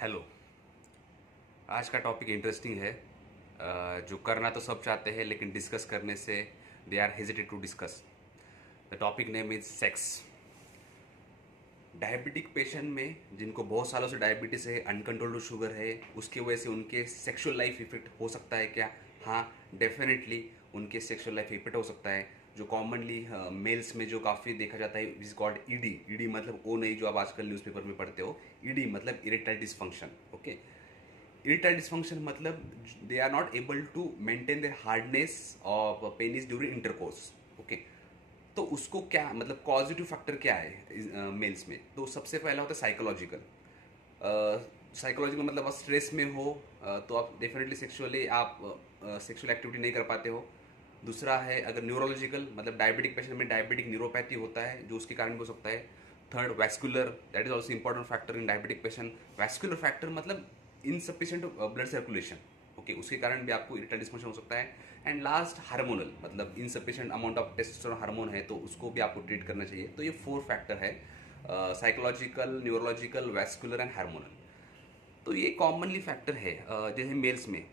Hello. आज का topic interesting है। जो करना तो सब चाहते हैं लेकिन डिस्कस करने से they are hesitated to discuss. The topic name is sex. Diabetic patient में जिनको बहुत सालों से डायबिटीज़ है, अनकंट्रोल्ड शुगर है, उसकी वजह से उनके सेक्सुअल लाइफ इफेक्ट हो सकता है क्या? हाँ, डेफिनेटली उनके सेक्सुअल लाइफ इफेक्ट हो सकता है। जो कॉमनली मेल्स में जो काफ़ी देखा जाता है इज कॉल्ड ईडी। ईडी मतलब वो नहीं जो आप आजकल न्यूज़पेपर में पढ़ते हो। ईडी मतलब erectile dysfunction. Okay, erectile dysfunction मतलब they are not able to maintain their hardness of penis during intercourse. Okay, तो उसको क्या मतलब पॉजिटिव फैक्टर क्या है मेल्स में? तो सबसे पहला होता है साइकोलॉजिकल। साइकोलॉजिकल मतलब आप स्ट्रेस में हो तो आप डेफिनेटली सेक्सुअली आप सेक्सुअल एक्टिविटी नहीं कर पाते हो। दूसरा है अगर न्यूरोलॉजिकल मतलब डायबिटिक पेशेंट में डायबिटिक न्यूरोपैथी होता है जो उसके कारण भी हो सकता है। Third vascular, that is also important factor in diabetic patient. Vascular factor मतलब इनसफिशिएंट ब्लड सर्कुलेशन। ओके, उसके कारण भी आपको इरेक्टाइल डिस्फंक्शन हो सकता है। एंड लास्ट हार्मोनल मतलब insufficient amount of testosterone hormone है तो उसको भी आपको ट्रीट करना चाहिए। तो ये 4 फैक्टर है, psychological, neurological, vascular and hormonal. तो ये कॉमनली फैक्टर है जैसे मेल्स में।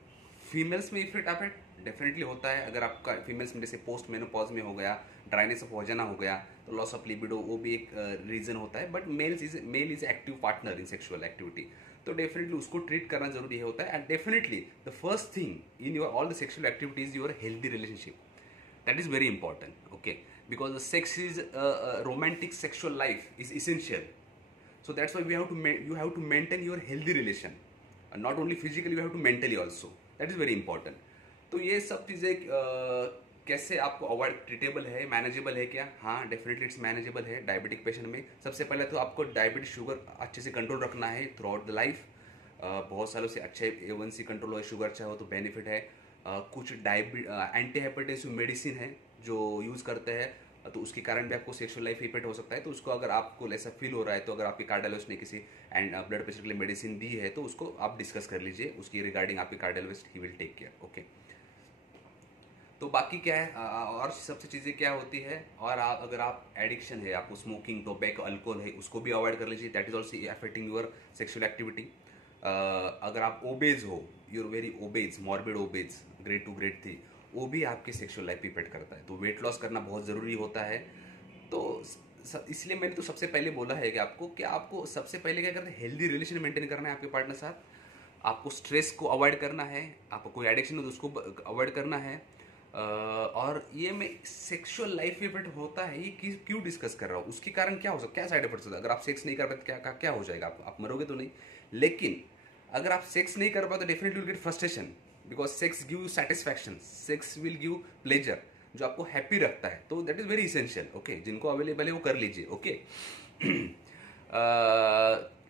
फीमेल्स में इफेक्ट अफेक्ट डेफिनेटली होता है। अगर आपका फीमेल्स में जैसे पोस्ट मेनोपॉज में हो गया, ड्राइनेस ऑफ वजना हो गया, तो लॉस ऑफ लिबिडो वो भी एक रीजन होता है। But male is active partner in sexual activity, तो डेफिनेटली उसको ट्रीट करना जरूरी होता है। And definitely the first thing in your all the sexual activities your healthy relationship, that is very important. Okay, because the sex is romantic sexual life is essential. So that's why you have to maintain your healthy relation, not only physically, you have to mentally also. That is very important. तो ये सब चीज़ें कैसे आपको avoid, treatable है, manageable है क्या? हाँ, डेफिनेटली इट्स मैनेजेबल है डायबिटिक पेशेंट में। सबसे पहले तो आपको डायबिटिक शुगर अच्छे से कंट्रोल रखना है थ्रू आउट द लाइफ। बहुत सालों से अच्छे A1C कंट्रोल हो, शुगर अच्छा हो तो बेनिफिट है। कुछ एंटी हाइपरटेंसिव मेडिसिन है जो यूज़ करते हैं तो उसके कारण भी आपको सेक्सुअल लाइफ इफेक्ट हो सकता है। तो उसको अगर आपको ऐसा फील हो रहा है तो अगर आपके कार्डियोलॉजिस्ट ने किसी एंड ब्लड प्रेशर के लिए मेडिसिन दी है तो उसको आप डिस्कस कर लीजिए, उसकी रिगार्डिंग आपके cardiologist he will take care. Okay, तो बाकी क्या है और सबसे चीज़ें क्या होती है? और अगर आप एडिक्शन है, आपको स्मोकिंग, टोबैको, अल्कोहल है, उसको भी अवॉइड कर लीजिए। That is also affecting your sexual activity. अगर आप ओबेज हो, your very obese, morbid obese, grade 2 grade 3, वो भी आपके सेक्सुअल लाइफ पे इफेक्ट करता है। तो वेट लॉस करना बहुत ज़रूरी होता है। तो इसलिए मैंने तो सबसे पहले बोला है कि आपको सबसे पहले क्या करना है, हेल्दी रिलेशन मेंटेन करना है आपके पार्टनर साथ। आपको स्ट्रेस को अवॉइड करना है, आपको कोई एडिक्शन हो तो उसको अवॉइड करना है। और ये में सेक्सुअल लाइफ इफेक्ट होता है, ये क्यों डिस्कस कर रहा हूँ, उसके कारण क्या हो सकता, क्या साइड इफेक्ट होता है? अगर आप सेक्स नहीं कर पाते क्या हो जाएगा? आप मरोगे तो नहीं, लेकिन अगर आप सेक्स नहीं कर पाते तो definitely will get frustration, because sex give you satisfaction, sex will give pleasure जो आपको हैप्पी रखता है। तो that is very essential. Okay, जिनको अवेलेबल है वो कर लीजिए। ओके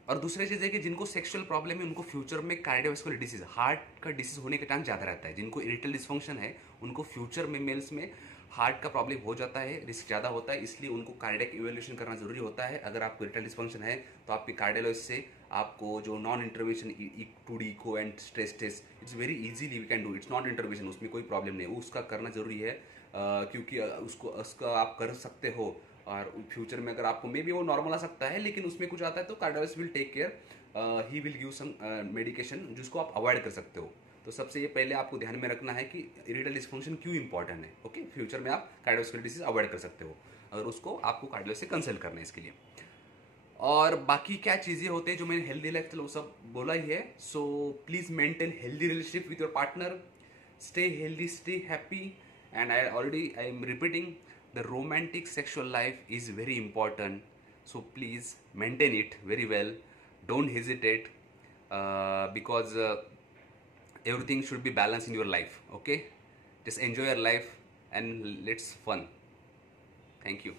और दूसरी चीज़ है कि जिनको सेक्सुअल प्रॉब्लम है उनको फ्यूचर में कार्डियोवास्कुलर डिसीज, हार्ट का डिसीज होने का चांस ज़्यादा रहता है। जिनको इरेक्टाइल डिसफंक्शन है उनको फ्यूचर में मेल्स में हार्ट का प्रॉब्लम हो जाता है, रिस्क ज़्यादा होता है, इसलिए उनको कार्डियक इवैल्यूएशन करना जरूरी होता है। अगर आपको इरेक्टाइल डिसफंक्शन है तो आपके कार्डियोलॉजिस्ट से आपको जो नॉन इंटरवेंशन 2D को and stress test, it's very easily we can do, it's not intervention, उसमें कोई प्रॉब्लम नहीं, वो उसका करना जरूरी है। क्योंकि उसका आप कर सकते हो और फ्यूचर में अगर आपको मे बी वो नॉर्मल आ सकता है लेकिन उसमें कुछ आता है तो cardiologist will take care, he will give some medication जिसको आप अवॉइड कर सकते हो। तो सबसे ये पहले आपको ध्यान में रखना है कि इरेक्टाइल डिसफंक्शन क्यों इंपॉर्टेंट है। ओके, फ्यूचर में आप कार्डियोवास्कुलर डिसीज अवॉइड कर सकते हो अगर उसको आपको कार्डियोलॉजिस्ट से कंसल्ट करना है इसके लिए। और बाकी क्या चीज़ें होते हैं जो मैंने हेल्दी लाइफ वो सब बोला ही है। So please maintain healthy relationship with your partner, stay healthy, stay happy, and I am repeating, the romantic sexual life is very important, so please maintain it very well. Don't hesitate, because everything should be balanced in your life. Okay, just enjoy your life and let's fun. Thank you.